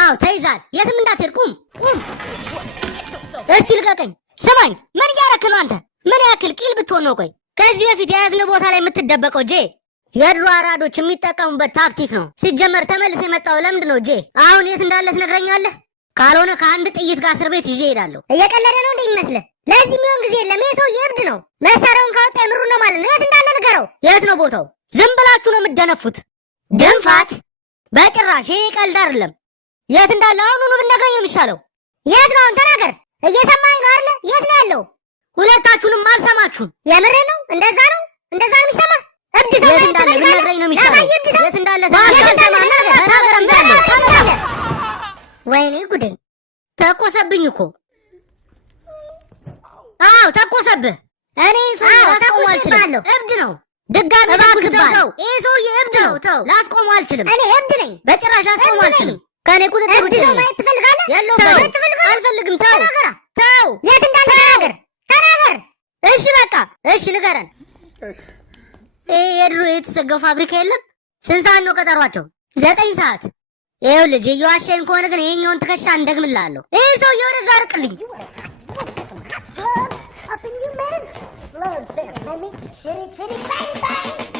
አዎ ተይዛል። የትም እንዳትሄድ ቁም ቁም። እስቲ ልቀቀኝ። ስማኝ፣ ምን እያደረክ ነው አንተ? ምን ያክል ቂል ብትሆን ነው? ቆይ ከዚህ በፊት የያዝነው ቦታ ላይ የምትደበቀው ጄ? የድሮ አራዶች የሚጠቀሙበት ታክቲክ ነው። ሲጀመር ተመልሰ የመጣው ለምንድን ነው ጄ? አሁን የት እንዳለ ትነግረኛለህ? ካልሆነ ከአንድ ጥይት ጋር እስር ቤት ይዤ እሄዳለሁ። እየቀለደ ነው እንደ ይመስልህ? ለዚህ የሚሆን ጊዜ የለም። ይህ ሰውዬ እብድ ነው። መሳሪያውን ካወጣ የምሩ ነው ማለት ነው። የት እንዳለ ንገረው። የት ነው ቦታው? ዝም ብላችሁ ነው የምትደነፉት። ድንፋት በጭራሽ ይሄ ቀልድ አይደለም። የት እንዳለ አሁኑኑ ብትነግረኝ ነው የሚሻለው። የት ነው? ተናገር። እየሰማኝ ነው አይደለ? የት ነው ያለው? ሁለታችሁንም አልሰማችሁም። የምርህ ነው? እንደዛ ነው የሚሰማ? እብድ ሰው የት እንዳለ ብትነግረኝ ነው የሚሻለው። የት እንዳለ ወይኔ ጉዴ! ተቆሰብኝ እኮ። አዎ ተቆሰብህ። እኔ ሰው ላስቆመው አልችልም። እብድ ነው። ድጋሚ ተኩስባለሁ። ይሄ ሰውዬ እብድ ነው። ላስቆመው አልችልም። እኔ እብድ ነኝ። በጭራሽ ላስቆመው አልችልም። ከኔ ቁጥጥር ውጪ ነው። ማየት ትፈልጋለህ? አልፈልግም። ተው። የት እንዳለ ተናገር። እሺ በቃ እሺ ንገረን። ይሄ የድሮ የተሰገው ፋብሪካ የለም? ስንት ሰዓት ነው ቀጠሯቸው? 9 ሰዓት። ይኸው ልጅ እየዋሸኝ ከሆነ ግን ይሄኛውን ትከሻ እንደግምልሃለሁ። ይሄ ሰውዬ ወደዛ አርቅልኝ። Up in you, man. Slugfest, homie. Shitty, bang, bang.